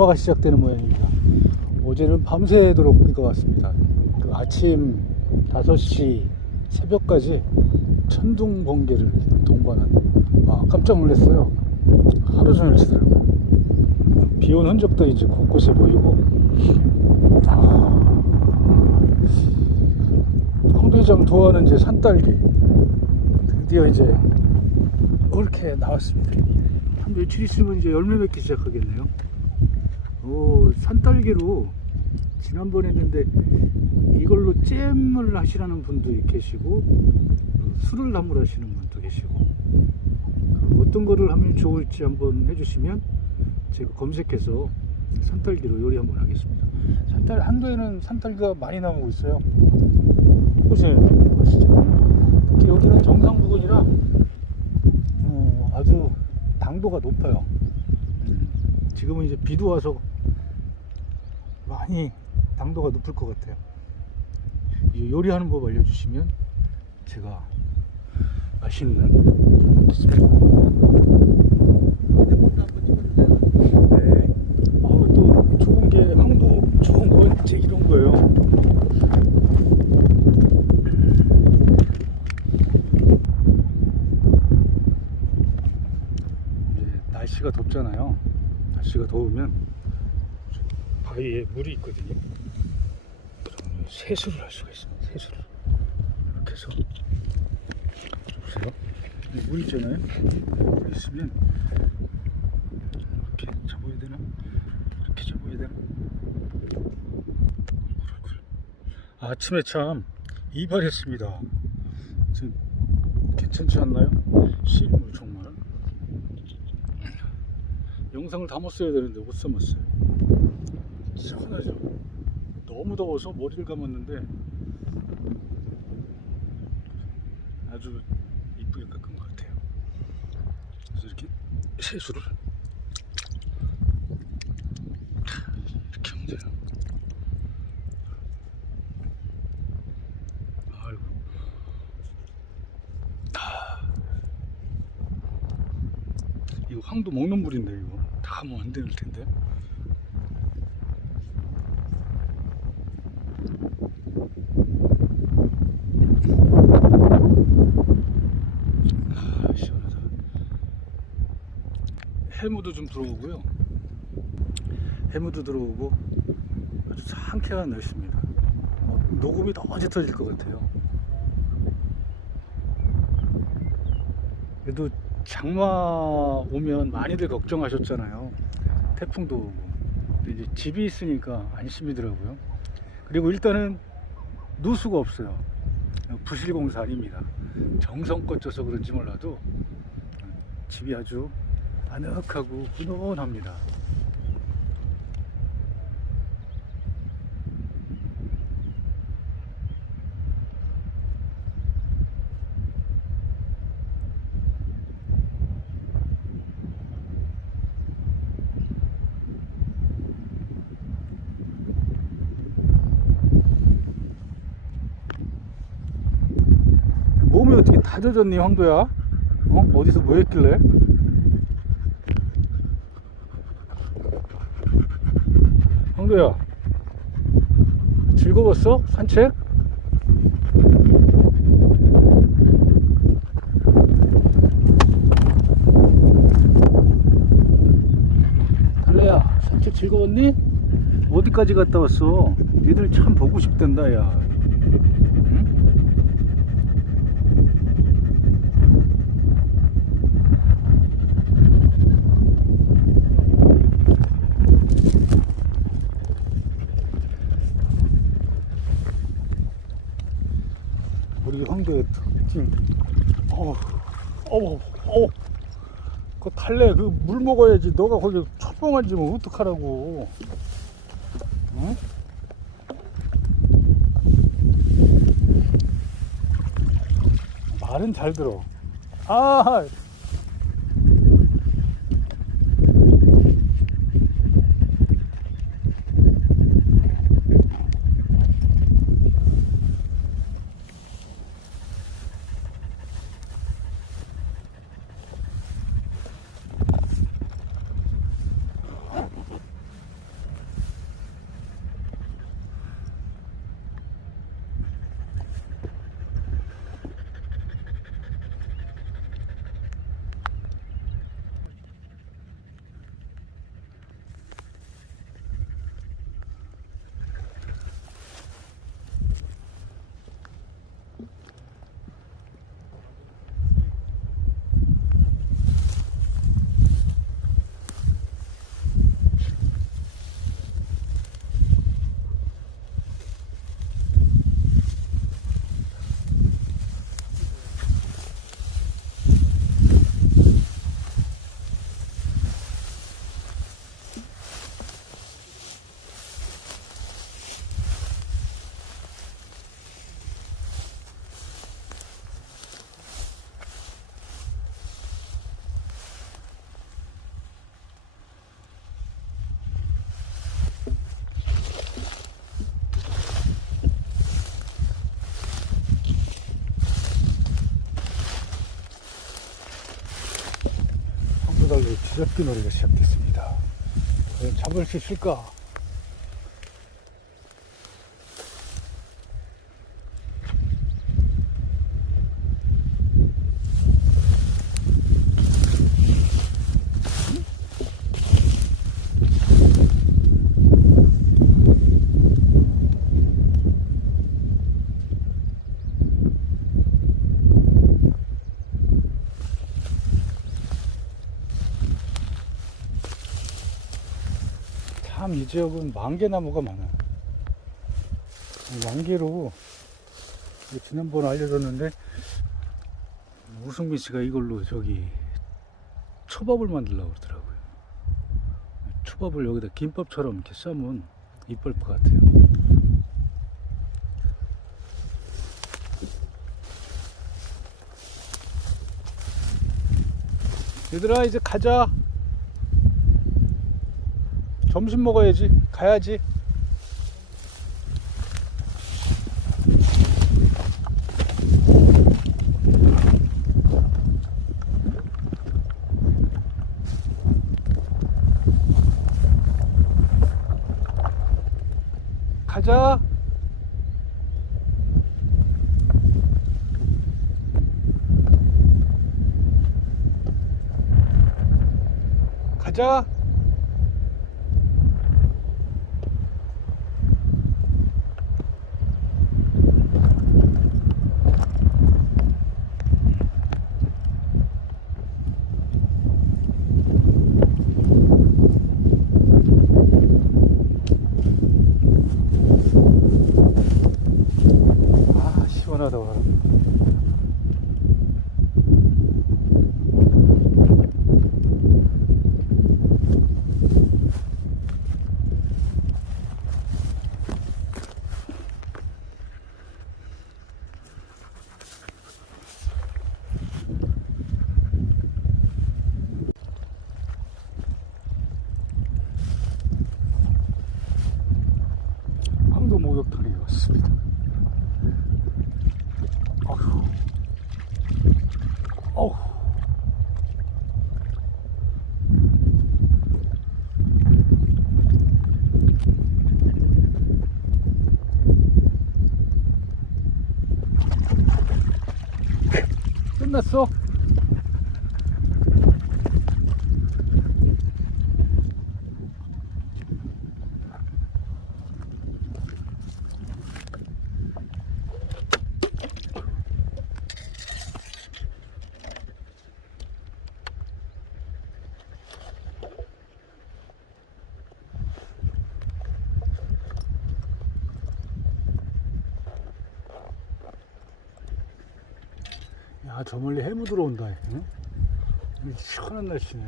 장마가 시작되는 모양입니다. 어제는 밤새도록 비가 왔습니다. 그 아침 5시 새벽까지 천둥 번개를 동반한 아, 깜짝 놀랐어요. 하루 종일 치더라고요. 비온 흔적도 이제 곳곳에 보이고 아, 황대장 도하는 이제 산딸기 드디어 이제 이렇게 나왔습니다. 한 며칠 있으면 이제 열매 맺기 시작하겠네요. 오, 산딸기로 지난번에 했는데 이걸로 잼을 하시라는 분도 계시고 또 술을 나물 하시는 분도 계시고 그 어떤 거를 하면 좋을지 한번 해주시면 제가 검색해서 산딸기로 요리 한번 하겠습니다. 산딸 한도에는 산딸기가 많이 나오고 있어요. 보세요, 아시죠? 여기는 정상 부근이라 어, 아주 당도가 높아요. 음, 지금은 이제 비도 와서 많이 당도가 높을 것 같아요. 이 요리하는 법 알려주시면 제가 맛있는 네. 아우 또 좋은 게 항도 좋은 건 제 이런 거예요. 이제 날씨가 덥잖아요. 날씨가 더우면 바위에 물이 있거든요. 그러면 세수를 할 수가 있습니다. 세수를 이렇게 해서 보세요. 여기 물 있잖아요. 물 있으면 이렇게 잡아야 되나? 이렇게 잡아야 되나? 아침에 참 이발했습니다. 지금 괜찮지 않나요? 실물 정말. 영상을 담았어야 되는데 못 담았어요. 시원하죠. 너무 더워서 머리를 감았는데 아주 이쁘게 깎은 것 같아요. 그래서 이렇게 세수를 이렇게 하면 돼요. 아이고. 아. 이거 황도 먹는 물인데 이거 다 하면 안 되는 텐데. 아, 시원하다. 해무도 좀 들어오고요. 해무도 들어오고 아주 상쾌한 날씨입니다. 어, 녹음이 너무 짙어질 것 같아요. 그래도 장마 오면 많이들 걱정하셨잖아요. 태풍도 오고. 근데 이제 집이 있으니까 안심이더라고요. 그리고 일단은 누수가 없어요. 부실공사 아닙니다. 정성껏 쪄서 그런지 몰라도 집이 아주 아늑하고 훈훈합니다. 몸이 어떻게 다 젖었니 황도야? 어? 어디서 뭐 했길래? 황도야 즐거웠어? 산책? 달래야 산책 즐거웠니? 어디까지 갔다 왔어? 니들 참 보고 싶단다 야 응? 우리 황도의 특징. 어우, 어우, 어우. 그 달래 그 물 먹어야지. 너가 거기 초봉 앉으면 어떡하라고. 응? 말은 잘 들어. 아, 바다로 뒤잡기 놀이가 시작됐습니다. 과연 잡을 수 있을까? 참 이 지역은 만개나무가 많아요. 이 만개로 지난번에 알려줬는데 우승민 씨가 이걸로 저기 초밥을 만들려고 그러더라고요. 초밥을 여기다 김밥처럼 이렇게 싸면 이쁠 것 같아요. 얘들아 이제 가자. 점심 먹어야지. 가야지. 가자. 가자. 아 시원하다 바람. 황도 목욕탕에 왔습니다. 어휴. 어휴. 끝났어? 야, 저 멀리 해무 들어온다. 응? 이 시원한 날씨네.